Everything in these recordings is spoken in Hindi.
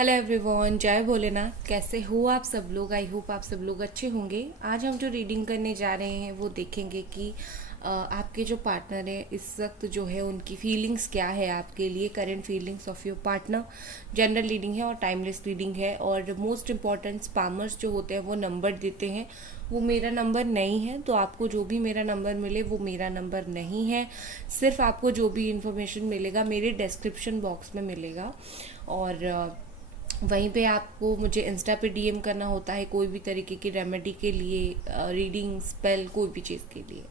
हेलो एवरीवन, जय भोलेनाथ। कैसे हो आप सब लोग? आई होप आप सब लोग अच्छे होंगे। आज हम जो रीडिंग करने जा रहे हैं वो देखेंगे कि आपके जो पार्टनर है इस वक्त जो है उनकी फीलिंग्स क्या है आपके लिए, current feelings of your partner. General reading है और टाइमलेस रीडिंग है। और मोस्ट इम्पॉर्टेंट स्पैमर्स जो होते हैं वो नंबर देते हैं, वो मेरा नंबर नहीं है। तो आपको जो भी मेरा नंबर मिले वो मेरा नंबर नहीं है। सिर्फ आपको जो भी इंफॉर्मेशन मिलेगा मेरे डिस्क्रिप्शन बॉक्स में मिलेगा। और वहीं पे आपको मुझे इंस्टा पे डीएम करना होता है कोई भी तरीके की रेमेडी के लिए, रीडिंग, स्पेल, कोई भी चीज़ के लिए।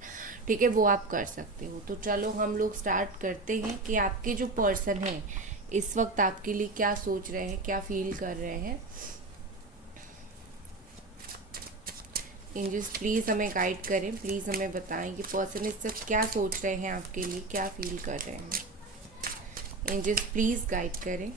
ठीक है, वो आप कर सकते हो। तो चलो हम लोग स्टार्ट करते हैं कि आपके जो पर्सन है इस वक्त आपके लिए क्या सोच रहे हैं, क्या फील कर रहे हैं। एंजल्स प्लीज़ हमें गाइड करें, प्लीज़ हमें बताएं कि पर्सन इस वक्त क्या सोच रहे हैं आपके लिए, क्या फील कर रहे हैं। एंजल्स प्लीज़ गाइड करें।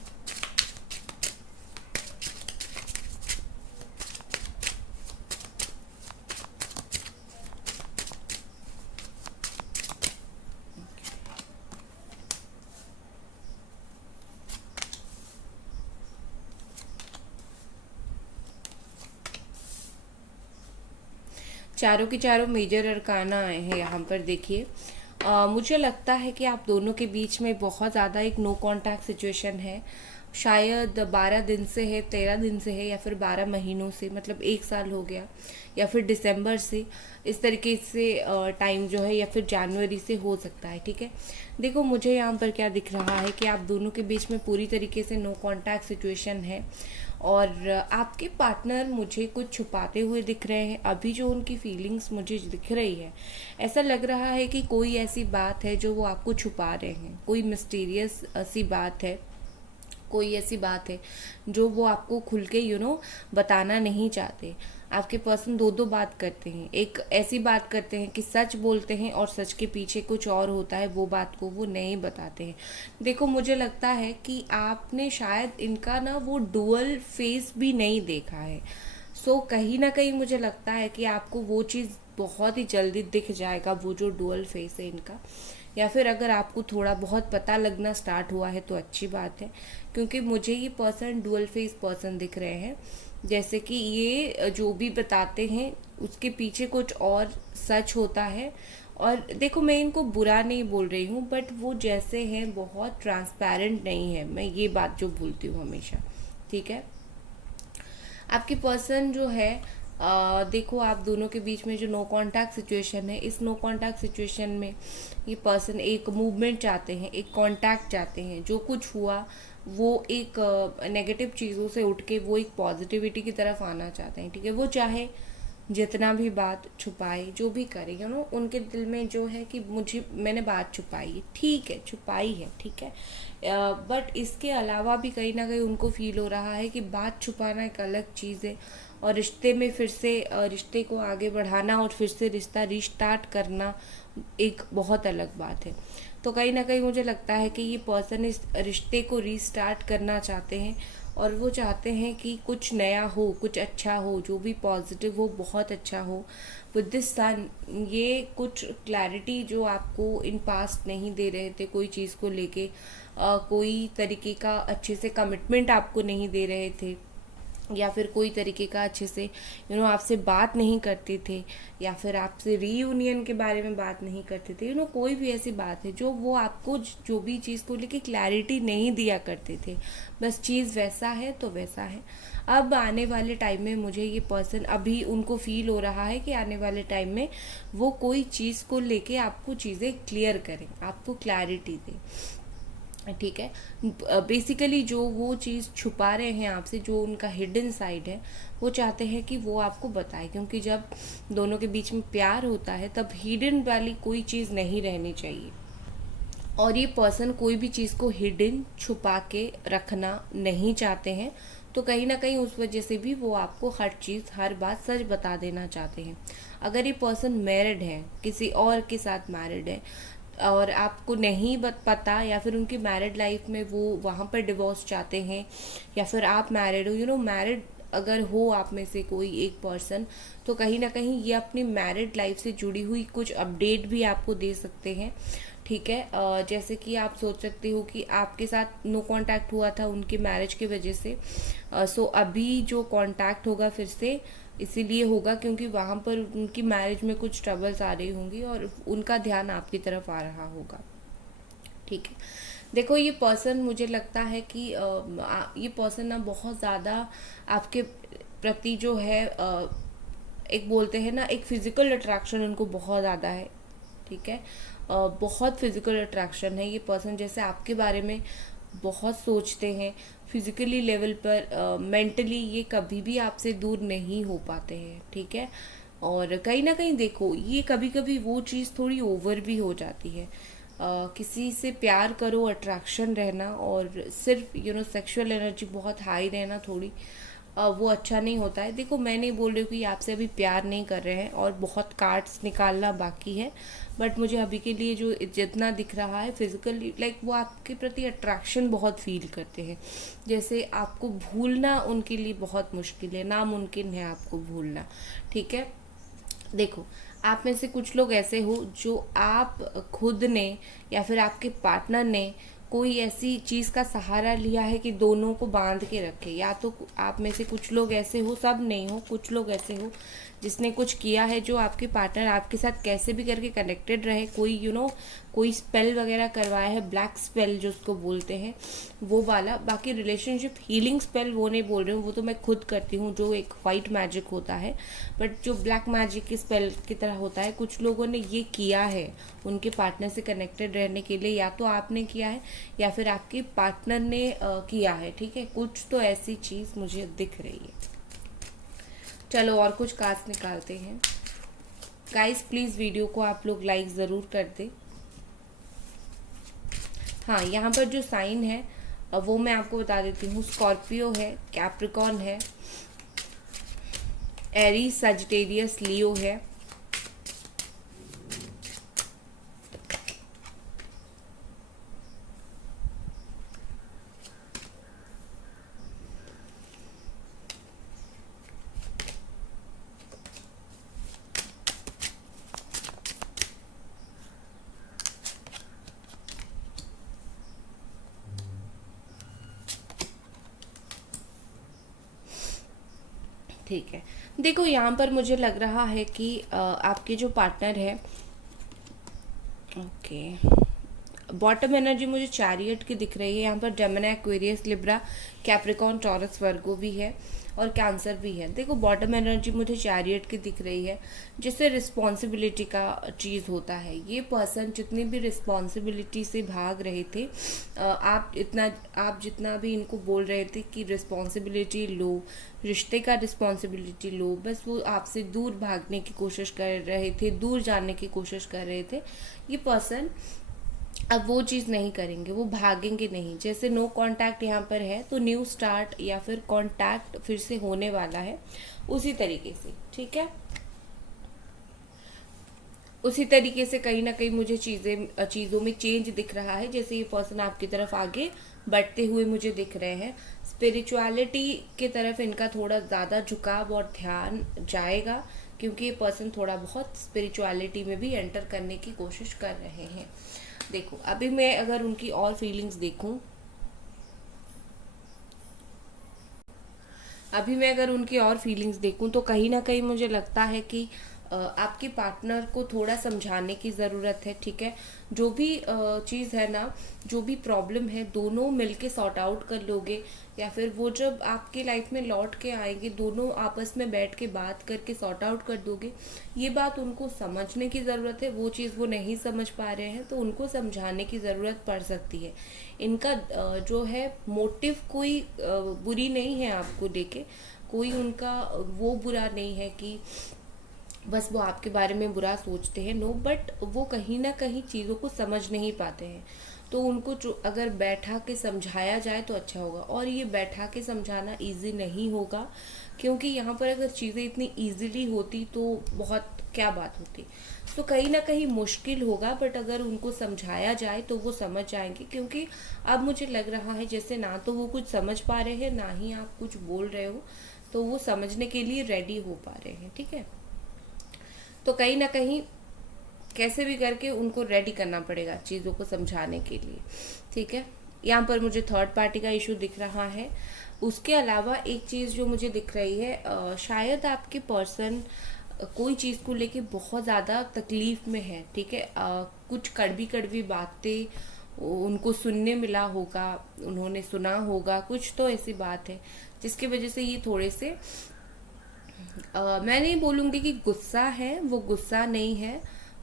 चारों के चारों मेजर अरकाना आए हैं यहाँ पर। देखिए, मुझे लगता है कि आप दोनों के बीच में बहुत ज़्यादा एक नो कांटेक्ट सिचुएशन है। शायद 12 दिन से है, 13 दिन से है, या फिर 12 महीनों से, मतलब 1 साल हो गया, या फिर दिसंबर से। इस तरीके से टाइम जो है, या फिर जनवरी से हो सकता है। ठीक है, देखो मुझे यहाँ पर क्या दिख रहा है कि आप दोनों के बीच में पूरी तरीके से नो कांटेक्ट सिचुएशन है। और आपके पार्टनर मुझे कुछ छुपाते हुए दिख रहे हैं। अभी जो उनकी फीलिंग्स मुझे दिख रही है, ऐसा लग रहा है कि कोई ऐसी बात है जो वो आपको छुपा रहे हैं, कोई मिस्टीरियस सी बात है, कोई ऐसी बात है जो वो आपको खुल के बताना नहीं चाहते। आपके पर्सन दो दो बात करते हैं। एक ऐसी बात करते हैं कि सच बोलते हैं और सच के पीछे कुछ और होता है, वो बात को वो नहीं बताते हैं। देखो मुझे लगता है कि आपने शायद इनका ना वो डुअल फेस भी नहीं देखा है। सो कहीं ना कहीं मुझे लगता है कि आपको वो चीज़ बहुत ही जल्दी दिख जाएगा, वो जो डुअल फेस है इनका। या फिर अगर आपको थोड़ा बहुत पता लगना स्टार्ट हुआ है तो अच्छी बात है, क्योंकि मुझे ये पर्सन डुअल फेस पर्सन दिख रहे हैं। जैसे कि ये जो भी बताते हैं उसके पीछे कुछ और सच होता है। और देखो मैं इनको बुरा नहीं बोल रही हूँ, बट वो जैसे हैं बहुत ट्रांसपेरेंट नहीं है, मैं ये बात जो बोलती हूँ हमेशा। ठीक है, आपकी पर्सन जो है, देखो आप दोनों के बीच में जो नो कांटेक्ट सिचुएशन है, इस नो कांटेक्ट सिचुएशन में ये पर्सन एक मूवमेंट चाहते हैं, एक कांटेक्ट चाहते हैं। जो कुछ हुआ वो एक नेगेटिव चीज़ों से उठ के वो एक पॉजिटिविटी की तरफ आना चाहते हैं। ठीक है, वो चाहे जितना भी बात छुपाए, जो भी करे, उनके दिल में जो है कि मुझे, मैंने बात छुपाई है, ठीक है, छुपाई है, ठीक है। बट इसके अलावा भी कहीं ना कहीं उनको फील हो रहा है कि बात छुपाना एक अलग चीज़ है, और रिश्ते में फिर से रिश्ते को आगे बढ़ाना और फिर से रिश्ता रिस्टार्ट करना एक बहुत अलग बात है। तो कहीं ना कहीं मुझे लगता है कि ये पर्सन इस रिश्ते को रीस्टार्ट करना चाहते हैं, और वो चाहते हैं कि कुछ नया हो, कुछ अच्छा हो, जो भी पॉजिटिव हो बहुत अच्छा हो। विद दिस सन, ये कुछ क्लैरिटी जो आपको इन पास्ट नहीं दे रहे थे कोई चीज़ को लेके, कोई तरीके का अच्छे से कमिटमेंट आपको नहीं दे रहे थे, या फिर कोई तरीके का अच्छे से आपसे बात नहीं करते थे, या फिर आपसे रीयूनियन के बारे में बात नहीं करते थे। कोई भी ऐसी बात है जो वो आपको जो भी चीज़ को लेके क्लैरिटी नहीं दिया करते थे, बस चीज़ वैसा है तो वैसा है। अब आने वाले टाइम में मुझे ये पर्सन, अभी उनको फील हो रहा है कि आने वाले टाइम में वो कोई चीज़ को लेके आपको चीज़ें क्लियर करें, आपको क्लैरिटी दें। ठीक है, बेसिकली जो वो चीज़ छुपा रहे हैं आपसे, जो उनका हिडन साइड है, वो चाहते हैं कि वो आपको बताए। क्योंकि जब दोनों के बीच में प्यार होता है तब हिडन वाली कोई चीज़ नहीं रहनी चाहिए। और ये पर्सन कोई भी चीज़ को हिडन, छुपा के रखना नहीं चाहते हैं। तो कहीं ना कहीं उस वजह से भी वो आपको हर चीज़, हर बात सच बता देना चाहते हैं। अगर ये पर्सन मैरिड है, किसी और के साथ मैरिड है, और आपको नहीं पता, या फिर उनकी मैरिड लाइफ में वो वहाँ पर डिवोर्स चाहते हैं, या फिर आप मैरिड हो, मैरिड अगर हो आप में से कोई एक पर्सन, तो कहीं ना कहीं ये अपनी मैरिड लाइफ से जुड़ी हुई कुछ अपडेट भी आपको दे सकते हैं, ठीक है। जैसे कि आप सोच सकते हो कि आपके साथ नो कांटेक्ट हुआ था उनके मैरिज की वजह से, सो अभी जो कांटेक्ट होगा फिर से इसीलिए होगा क्योंकि वहाँ पर उनकी मैरिज में कुछ ट्रबल्स आ रही होंगी और उनका ध्यान आपकी तरफ आ रहा होगा। ठीक है। देखो ये पर्सन, मुझे लगता है कि ये पर्सन ना बहुत ज़्यादा आपके प्रति जो है, एक बोलते हैं ना, एक फिजिकल अट्रैक्शन उनको बहुत ज़्यादा है। ठीक है। बहुत फिजिकल अट्रैक्शन है। ये पर्सन जैसे आपके बारे में बहुत सोचते हैं फिजिकली लेवल पर, मेंटली ये कभी भी आपसे दूर नहीं हो पाते हैं। ठीक है। और कहीं ना कहीं देखो, ये कभी कभी वो चीज़ थोड़ी ओवर भी हो जाती है। किसी से प्यार करो, अट्रैक्शन रहना और सिर्फ सेक्सुअल एनर्जी बहुत हाई रहना थोड़ी, वो अच्छा नहीं होता है। देखो मैं नहीं बोल रही हूँ कि आपसे अभी प्यार नहीं कर रहे हैं और बहुत कार्ड्स निकालना बाकी है, बट मुझे अभी के लिए जो जितना दिख रहा है फिजिकली, लाइक वो आपके प्रति अट्रैक्शन बहुत फील करते हैं। जैसे आपको भूलना उनके लिए बहुत मुश्किल है, नामुमकिन है आपको भूलना। ठीक है। देखो आप में से कुछ लोग ऐसे हो जो आप खुद ने या फिर आपके पार्टनर ने कोई ऐसी चीज़ का सहारा लिया है कि दोनों को बांध के रखे। या तो आप में से कुछ लोग ऐसे हो, सब नहीं हो, कुछ लोग ऐसे हो जिसने कुछ किया है जो आपके पार्टनर आपके साथ कैसे भी करके कनेक्टेड रहे। कोई कोई स्पेल वगैरह करवाया है, ब्लैक स्पेल जो उसको बोलते हैं वो वाला। बाकी रिलेशनशिप हीलिंग स्पेल वो नहीं बोल रही हूँ, वो तो मैं खुद करती हूँ, जो एक वाइट मैजिक होता है। बट जो ब्लैक मैजिक की स्पेल की तरह होता है, कुछ लोगों ने ये किया है उनके पार्टनर से कनेक्टेड रहने के लिए। या तो आपने किया है या फिर आपके पार्टनर ने किया है। ठीक है। कुछ तो ऐसी चीज़ मुझे दिख रही है। चलो और कुछ कार्ड्स निकालते हैं। गाइस प्लीज़ वीडियो को आप लोग लाइक ज़रूर कर दें। हाँ, यहाँ पर जो साइन है वो मैं आपको बता देती हूँ। स्कॉर्पियो है, कैप्रिकॉन है, एरीज, सजिटेरियस, लियो है, ठीक है। देखो यहाँ पर मुझे लग रहा है कि आपके जो पार्टनर है, ओके, बॉटम एनर्जी मुझे चैरियट की दिख रही है। यहाँ पर Gemini, Aquarius, Libra, Capricorn, Taurus, Virgo भी है और कैंसर भी है। देखो बॉटम एनर्जी मुझे चैरियट की दिख रही है, जिससे रिस्पॉन्सिबिलिटी का चीज़ होता है। ये पर्सन जितनी भी रिस्पॉन्सिबिलिटी से भाग रहे थे, आप जितना भी इनको बोल रहे थे कि रिस्पॉन्सिबिलिटी लो, रिश्ते का रिस्पॉन्सिबिलिटी लो, बस वो आपसे दूर भागने की कोशिश कर रहे थे, दूर जाने की कोशिश कर रहे थे। ये पर्सन अब वो चीज़ नहीं करेंगे, वो भागेंगे नहीं। जैसे नो कांटेक्ट यहाँ पर है तो न्यू स्टार्ट या फिर कांटेक्ट फिर से होने वाला है, उसी तरीके से। ठीक है। उसी तरीके से कहीं ना कहीं मुझे चीज़ों में चेंज दिख रहा है। जैसे ये पर्सन आपकी तरफ आगे बढ़ते हुए मुझे दिख रहे हैं। स्पिरिचुअलिटी की तरफ इनका थोड़ा ज़्यादा झुकाव और ध्यान जाएगा, क्योंकि ये पर्सन थोड़ा बहुत स्पिरिचुअलिटी में भी एंटर करने की कोशिश कर रहे हैं। देखो अभी मैं अगर उनकी और फीलिंग्स देखूं, तो कहीं ना कहीं मुझे लगता है कि आपके पार्टनर को थोड़ा समझाने की ज़रूरत है। ठीक है। जो भी चीज़ है ना, जो भी प्रॉब्लम है, दोनों मिलके सॉर्ट आउट कर लोगे, या फिर वो जब आपके लाइफ में लौट के आएंगे, दोनों आपस में बैठ के बात करके सॉर्ट आउट कर दोगे। ये बात उनको समझने की ज़रूरत है। वो चीज़ वो नहीं समझ पा रहे हैं तो उनको समझाने की ज़रूरत पड़ सकती है। इनका जो है मोटिव कोई बुरी नहीं है आपको लेके, कोई उनका वो बुरा नहीं है कि बस वो आपके बारे में बुरा सोचते हैं। नो, बट वो कहीं ना कहीं चीज़ों को समझ नहीं पाते हैं। तो उनको अगर बैठा के समझाया जाए तो अच्छा होगा। और ये बैठा के समझाना इजी नहीं होगा, क्योंकि यहाँ पर अगर चीज़ें इतनी इजीली होती तो बहुत क्या बात होती। तो कहीं ना कहीं मुश्किल होगा, बट अगर उनको समझाया जाए तो वो समझ जाएंगे। क्योंकि अब मुझे लग रहा है जैसे ना तो वो कुछ समझ पा रहे हैं, ना ही आप कुछ बोल रहे हो, तो वो समझने के लिए रेडी हो पा रहे हैं। ठीक है। तो कहीं ना कहीं कैसे भी करके उनको रेडी करना पड़ेगा चीज़ों को समझाने के लिए, ठीक है। यहाँ पर मुझे थर्ड पार्टी का इशू दिख रहा है। उसके अलावा एक चीज़ जो मुझे दिख रही है, शायद आपके पर्सन कोई चीज़ को लेके बहुत ज़्यादा तकलीफ में है, ठीक है। कुछ कड़वी कड़वी बातें उनको सुनने मिला होगा, उन्होंने सुना होगा, कुछ तो ऐसी बात है जिसकी वजह से ये थोड़े से मैं नहीं बोलूँगी कि गुस्सा है, वो गुस्सा नहीं है,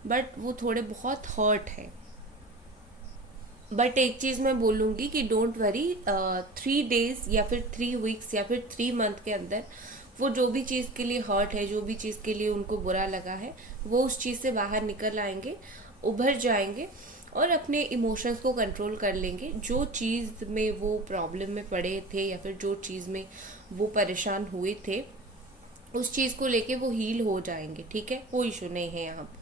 बट वो थोड़े बहुत हर्ट है। बट एक चीज़ मैं बोलूँगी कि डोंट वरी, 3 डेज या फिर 3 वीक्स या फिर 3 मंथ के अंदर वो जो भी चीज़ के लिए हर्ट है, जो भी चीज़ के लिए उनको बुरा लगा है, वो उस चीज़ से बाहर निकल आएंगे, उभर जाएंगे और अपने इमोशंस को कंट्रोल कर लेंगे। जो चीज़ में वो प्रॉब्लम में पड़े थे या फिर जो चीज़ में वो परेशान हुए थे, उस चीज़ को लेके वो हील हो जाएंगे, ठीक है। कोई इशू नहीं है यहाँ पे।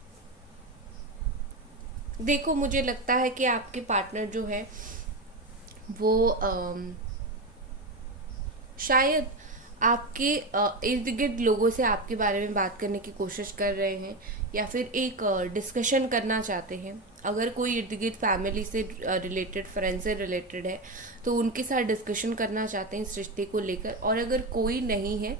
देखो, मुझे लगता है कि आपके पार्टनर जो है वो शायद आपके इर्द गिर्द लोगों से आपके बारे में बात करने की कोशिश कर रहे हैं या फिर एक डिस्कशन करना चाहते हैं। अगर कोई इर्द गिर्द फैमिली से रिलेटेड, फ्रेंड से रिलेटेड है तो उनके साथ डिस्कशन करना चाहते हैं इस रिश्ते को लेकर। और अगर कोई नहीं है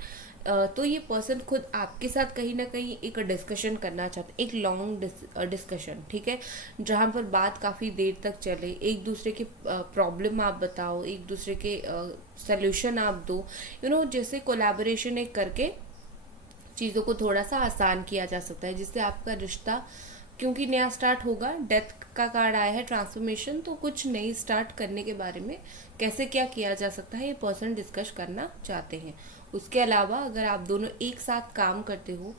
तो ये पर्सन खुद आपके साथ कहीं ना कहीं एक डिस्कशन करना चाहते हैं, एक लॉन्ग डिस्कशन, ठीक है, जहाँ पर बात काफ़ी देर तक चले, एक दूसरे के प्रॉब्लम आप बताओ, एक दूसरे के सल्यूशन आप दो, जैसे कोलैबोरेशन एक करके चीज़ों को थोड़ा सा आसान किया जा सकता है, जिससे आपका रिश्ता, क्योंकि नया स्टार्ट होगा, डेथ का कार्ड आया है, ट्रांसफॉर्मेशन, तो कुछ नई स्टार्ट करने के बारे में कैसे क्या किया जा सकता है ये पर्सन डिस्कस करना चाहते हैं। उसके अलावा अगर आप दोनों एक साथ काम करते हो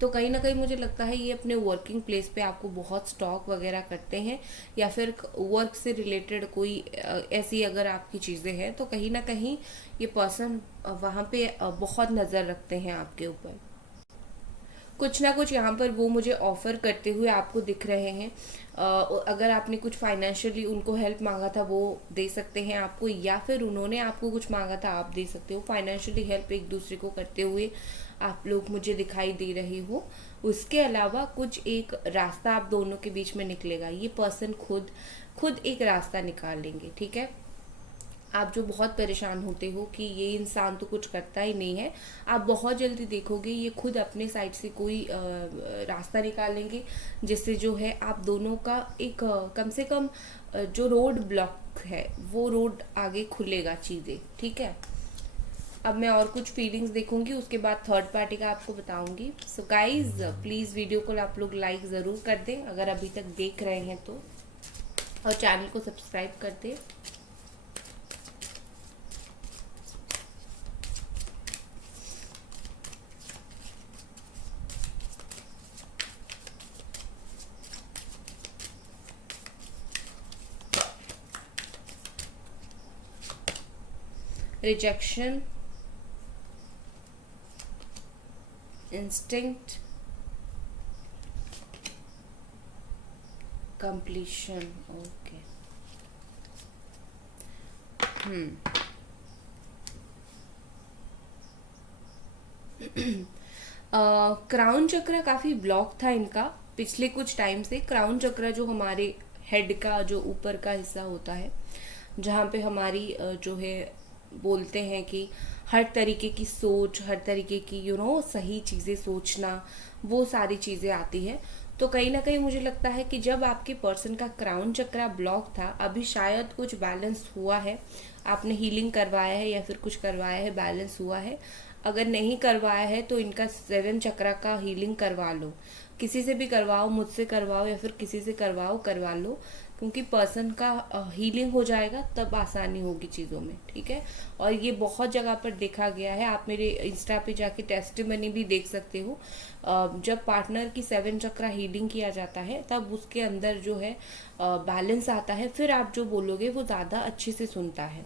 तो कहीं ना कहीं मुझे लगता है ये अपने वर्किंग प्लेस पे आपको बहुत स्टॉक वगैरह करते हैं, या फिर वर्क से रिलेटेड कोई ऐसी अगर आपकी चीज़ें हैं तो कहीं ना कहीं ये पर्सन वहाँ पे बहुत नज़र रखते हैं आपके ऊपर। कुछ ना कुछ यहाँ पर वो मुझे ऑफर करते हुए आपको दिख रहे हैं। अगर आपने कुछ फाइनेंशियली उनको हेल्प मांगा था वो दे सकते हैं आपको, या फिर उन्होंने आपको कुछ मांगा था आप दे सकते हो। फाइनेंशियली हेल्प एक दूसरे को करते हुए आप लोग मुझे दिखाई दे रहे हो। उसके अलावा कुछ एक रास्ता आप दोनों के बीच में निकलेगा, ये पर्सन खुद एक रास्ता निकाल लेंगे, ठीक है। आप जो बहुत परेशान होते हो कि ये इंसान तो कुछ करता ही नहीं है, आप बहुत जल्दी देखोगे ये खुद अपने साइड से कोई रास्ता निकालेंगे, जिससे जो है आप दोनों का एक कम से कम जो रोड ब्लॉक है वो रोड आगे खुलेगा चीज़ें, ठीक है। अब मैं और कुछ फीलिंग्स देखूंगी, उसके बाद थर्ड पार्टी का आपको बताऊंगी। सो गाइज प्लीज़ वीडियो को आप लोग लाइक ज़रूर कर दें अगर अभी तक देख रहे हैं तो, और चैनल को सब्सक्राइब कर दें। Rejection, instinct, completion. Okay. Crown चक्र काफी ब्लॉक था इनका पिछले कुछ टाइम से। क्राउन चक्र जो हमारे हेड का जो ऊपर का हिस्सा होता है, जहाँ पे हमारी जो है बोलते हैं कि हर तरीके की सोच, हर तरीके की सही चीज़ें सोचना, वो सारी चीज़ें आती है। तो कहीं ना कहीं मुझे लगता है कि जब आपके पर्सन का क्राउन चक्रा ब्लॉक था, अभी शायद कुछ बैलेंस हुआ है, आपने हीलिंग करवाया है या फिर कुछ करवाया है, बैलेंस हुआ है। अगर नहीं करवाया है तो इनका 7 चक्रा का हीलिंग करवा लो, किसी से भी करवाओ, मुझसे करवाओ या फिर किसी से करवा लो, क्योंकि पर्सन का हीलिंग हो जाएगा तब आसानी होगी चीज़ों में, ठीक है। और ये बहुत जगह पर देखा गया है, आप मेरे इंस्टा पे जाके टेस्टिमनी भी देख सकते हो। जब पार्टनर की 7 चक्रा हीलिंग किया जाता है तब उसके अंदर जो है बैलेंस आता है, फिर आप जो बोलोगे वो ज़्यादा अच्छे से सुनता है,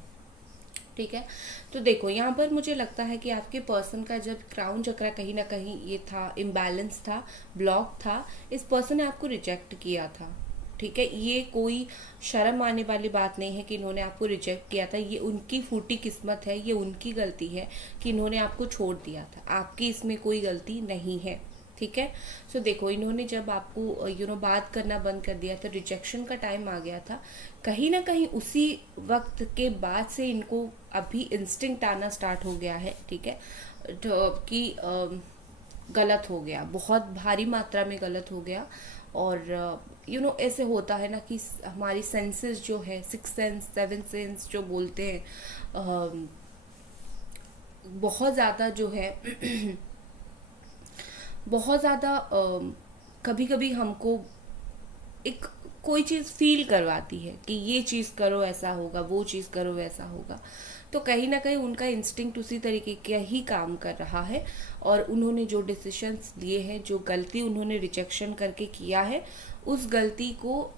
ठीक है। तो देखो यहाँ पर मुझे लगता है कि आपके पर्सन का जब क्राउन चक्रा कहीं ना कहीं ये था, इम्बैलेंस था, ब्लॉक था, इस पर्सन ने आपको रिजेक्ट किया था, ठीक है। ये कोई शर्म आने वाली बात नहीं है कि इन्होंने आपको रिजेक्ट किया था, ये उनकी फूटी किस्मत है, ये उनकी गलती है कि इन्होंने आपको छोड़ दिया था, आपकी इसमें कोई गलती नहीं है, ठीक है। सो देखो, इन्होंने जब आपको बात करना बंद कर दिया था, रिजेक्शन का टाइम आ गया था, कहीं ना कहीं उसी वक्त के बाद से इनको अभी इंस्टिंक्ट आना स्टार्ट हो गया है, ठीक है, कि गलत हो गया, बहुत भारी मात्रा में गलत हो गया। और ऐसे होता है ना कि हमारी सेंसेस जो है, सिक्स सेंस, सेवन सेंस जो बोलते हैं, बहुत ज़्यादा जो है बहुत ज़्यादा कभी कभी हमको एक कोई चीज़ फील करवाती है कि ये चीज़ करो ऐसा होगा, वो चीज़ करो वैसा होगा। तो कहीं ना कहीं उनका इंस्टिंक्ट उसी तरीके का ही काम कर रहा है, और उन्होंने जो डिसीशंस लिए हैं, जो गलती उन्होंने रिजेक्शन करके किया है, उस गलती को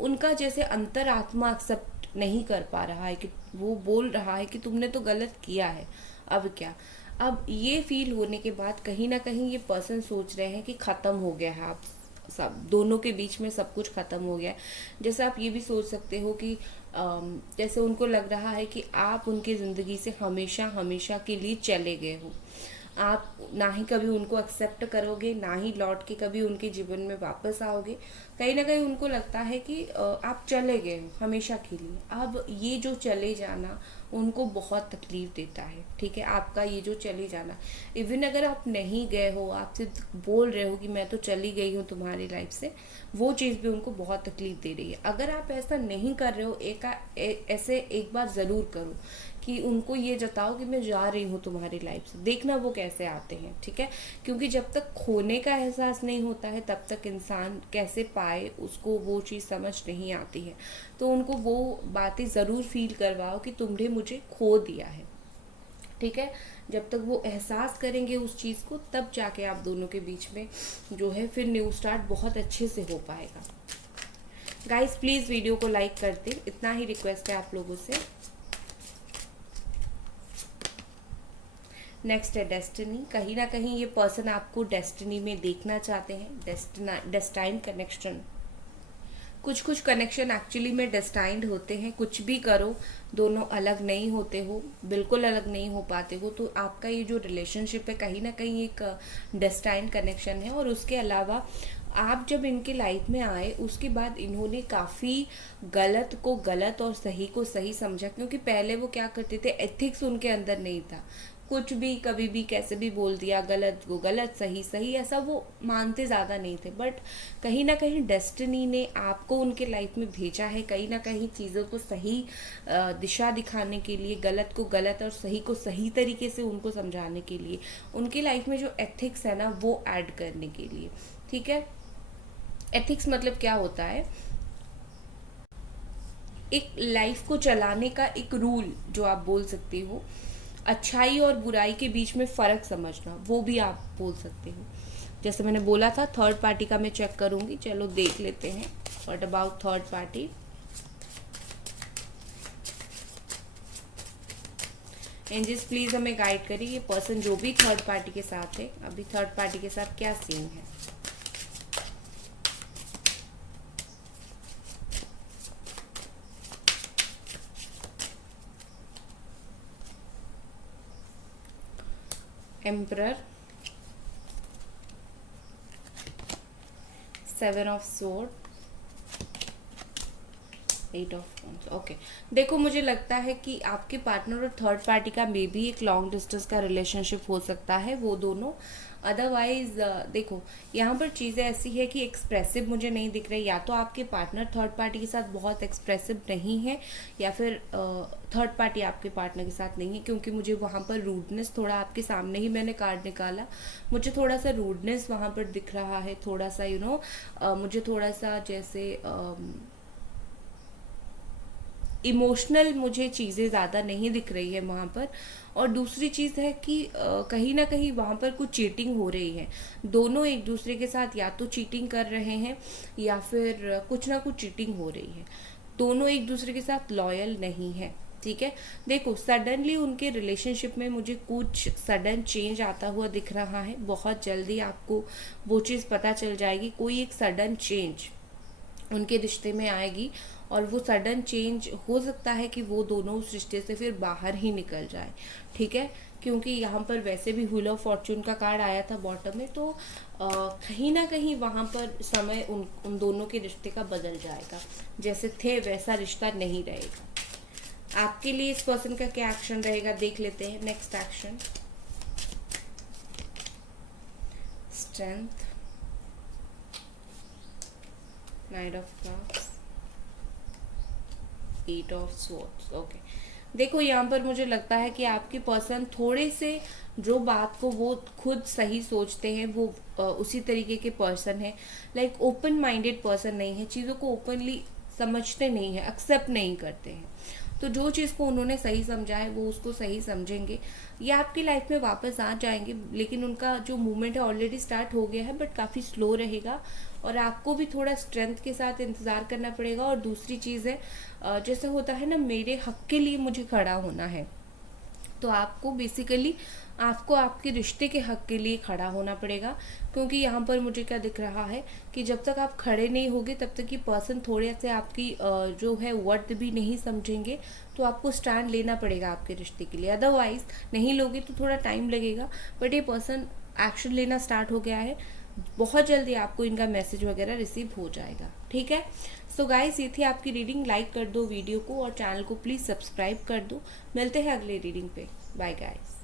उनका जैसे अंतरात्मा एक्सेप्ट नहीं कर पा रहा है, कि वो बोल रहा है कि तुमने तो गलत किया है, अब क्या। अब ये फील होने के बाद कहीं ना कहीं ये पर्सन सोच रहे हैं कि ख़त्म हो गया है, आप सब दोनों के बीच में सब कुछ ख़त्म हो गया है। जैसे आप ये भी सोच सकते हो कि जैसे उनको लग रहा है कि आप उनकी ज़िंदगी से हमेशा हमेशा के लिए चले गए हो, आप ना ही कभी उनको एक्सेप्ट करोगे, ना ही लौट के कभी उनके जीवन में वापस आओगे। कहीं ना कहीं उनको लगता है कि आप चले गए हो हमेशा के लिए। अब ये जो चले जाना उनको बहुत तकलीफ देता है, ठीक है, आपका ये जो चले जाना, इवन अगर आप नहीं गए हो, आप सिर्फ बोल रहे हो कि मैं तो चली गई हूँ तुम्हारी लाइफ से, वो चीज़ भी उनको बहुत तकलीफ दे रही है। अगर आप ऐसा नहीं कर रहे हो, ऐसे एक बार ज़रूर करो कि उनको ये जताओ कि मैं जा रही हूँ तुम्हारी लाइफ से, देखना वो कैसे आते हैं, ठीक है। क्योंकि जब तक खोने का एहसास नहीं होता है, तब तक इंसान कैसे पाए, उसको वो चीज़ समझ नहीं आती है। तो उनको वो बातें ज़रूर फील करवाओ कि तुमने मुझे खो दिया है, ठीक है। जब तक वो एहसास करेंगे उस चीज़ को, तब जाके आप दोनों के बीच में जो है फिर न्यू स्टार्ट बहुत अच्छे से हो पाएगा। गाइस प्लीज़ वीडियो को लाइक कर दें, इतना ही रिक्वेस्ट है आप लोगों से। नेक्स्ट है डेस्टिनी। कहीं ना कहीं ये पर्सन आपको डेस्टिनी में देखना चाहते हैं, डेस्टाइन्ड कनेक्शन। कुछ कनेक्शन एक्चुअली में डेस्टाइन्ड होते हैं। कुछ भी करो, दोनों अलग नहीं होते हो, बिल्कुल अलग नहीं हो पाते हो। तो आपका ये जो रिलेशनशिप है कहीं ना कहीं एक डेस्टाइन्ड कनेक्शन है। और उसके अलावा आप जब इनके लाइफ में आए, उसके बाद इन्होंने काफ़ी गलत को गलत और सही को सही समझा। क्योंकि पहले वो क्या करते थे, एथिक्स उनके अंदर नहीं था, कुछ भी कभी भी कैसे भी बोल दिया, गलत को गलत, सही सही, ऐसा वो मानते ज़्यादा नहीं थे। बट कहीं ना कहीं डेस्टिनी ने आपको उनके लाइफ में भेजा है, कहीं ना कहीं चीज़ों को सही दिशा दिखाने के लिए, गलत को गलत और सही को सही तरीके से उनको समझाने के लिए, उनकी लाइफ में जो एथिक्स है ना वो ऐड करने के लिए, ठीक है। एथिक्स मतलब क्या होता है, एक लाइफ को चलाने का एक रूल जो आप बोल सकते हो, अच्छाई और बुराई के बीच में फ़र्क समझना, वो भी आप बोल सकते हो। जैसे मैंने बोला था थर्ड पार्टी का मैं चेक करूँगी, चलो देख लेते हैं। What about third party. Angels please हमें गाइड करिए, ये पर्सन जो भी थर्ड पार्टी के साथ है, अभी थर्ड पार्टी के साथ क्या सीन है। Emperor, 7 of sword, 8 of wands। Okay, देखो मुझे लगता है कि आपके पार्टनर और थर्ड पार्टी का मे बी एक लॉन्ग डिस्टेंस का रिलेशनशिप हो सकता है, वो दोनों। अदरवाइज देखो यहाँ पर चीज़ें ऐसी है कि एक्सप्रेसिव मुझे नहीं दिख रही। या तो आपके पार्टनर थर्ड पार्टी के साथ बहुत एक्सप्रेसिव नहीं है, या फिर थर्ड पार्टी आपके पार्टनर के साथ नहीं है। क्योंकि मुझे वहाँ पर रूडनेस, थोड़ा आपके सामने ही मैंने कार्ड निकाला, मुझे थोड़ा सा रूडनेस वहाँ पर दिख रहा है, थोड़ा सा मुझे थोड़ा सा जैसे इमोशनल मुझे चीज़ें ज़्यादा नहीं दिख रही है वहाँ पर। और दूसरी चीज़ है कि कहीं ना कहीं वहाँ पर कुछ चीटिंग हो रही है। दोनों एक दूसरे के साथ या तो चीटिंग कर रहे हैं, या फिर कुछ ना कुछ चीटिंग हो रही है। दोनों एक दूसरे के साथ लॉयल नहीं है, ठीक है। देखो सडनली उनके रिलेशनशिप में मुझे कुछ सडन चेंज आता हुआ दिख रहा है। बहुत जल्दी आपको वो चीज़ पता चल जाएगी, कोई एक सडन चेंज उनके रिश्ते में आएगी। और वो सडन चेंज हो सकता है कि वो दोनों उस रिश्ते से फिर बाहर ही निकल जाए, ठीक है। क्योंकि यहाँ पर वैसे भी व्हील ऑफ फॉर्चून का कार्ड आया था बॉटम में, तो कहीं ना कहीं वहाँ पर समय उन दोनों के रिश्ते का बदल जाएगा, जैसे थे वैसा रिश्ता नहीं रहेगा। आपके लिए इस पर्सन का क्या एक्शन रहेगा देख लेते हैं। Next action, strength, night of cups, 8 of swords. Okay, देखो यहाँ पर मुझे लगता है कि आपके पर्सन थोड़े से जो बात को वो खुद सही सोचते हैं वो उसी तरीके के पर्सन है। लाइक ओपन माइंडेड पर्सन नहीं है, चीज़ों को ओपनली समझते नहीं है, एक्सेप्ट नहीं करते हैं। तो जो चीज़ को उन्होंने सही समझा है वो उसको सही समझेंगे, ये आपकी लाइफ में वापस आ जाएंगे। लेकिन उनका जो मूवमेंट है ऑलरेडी स्टार्ट हो गया है, बट काफ़ी स्लो रहेगा और आपको भी थोड़ा स्ट्रेंथ के साथ इंतज़ार करना पड़ेगा। और दूसरी चीज़ है, जैसे होता है ना, मेरे हक के लिए मुझे खड़ा होना है, तो आपको बेसिकली आपको आपके रिश्ते के हक के लिए खड़ा होना पड़ेगा। क्योंकि यहाँ पर मुझे क्या दिख रहा है कि जब तक आप खड़े नहीं होगे तब तक ये पर्सन थोड़े से आपकी जो है वर्थ भी नहीं समझेंगे। तो आपको स्टैंड लेना पड़ेगा आपके रिश्ते के लिए, अदरवाइज नहीं लोगे तो थोड़ा टाइम लगेगा। बट ये पर्सन एक्शन लेना स्टार्ट हो गया है, बहुत जल्दी आपको इनका मैसेज वगैरह रिसीव हो जाएगा, ठीक है। सो गाइस, ये थी आपकी रीडिंग। लाइक कर दो वीडियो को और चैनल को प्लीज़ सब्सक्राइब कर दो। मिलते हैं अगले रीडिंग पे। Bye guys.